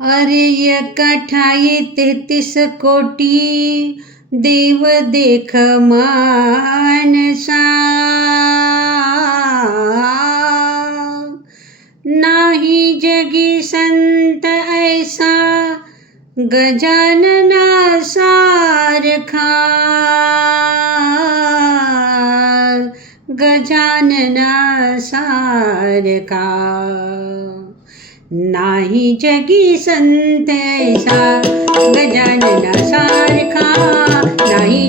अरे यकाठाई तैतीस कोटि देव देख मान नाही जगी संत ऐसा गजानना सारखा गजानना सारखा नाही जगी संत गजानना सारखा नाही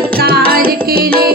सत्कार के लिए।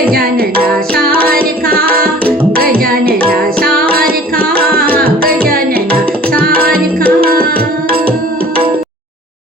सारखा नाही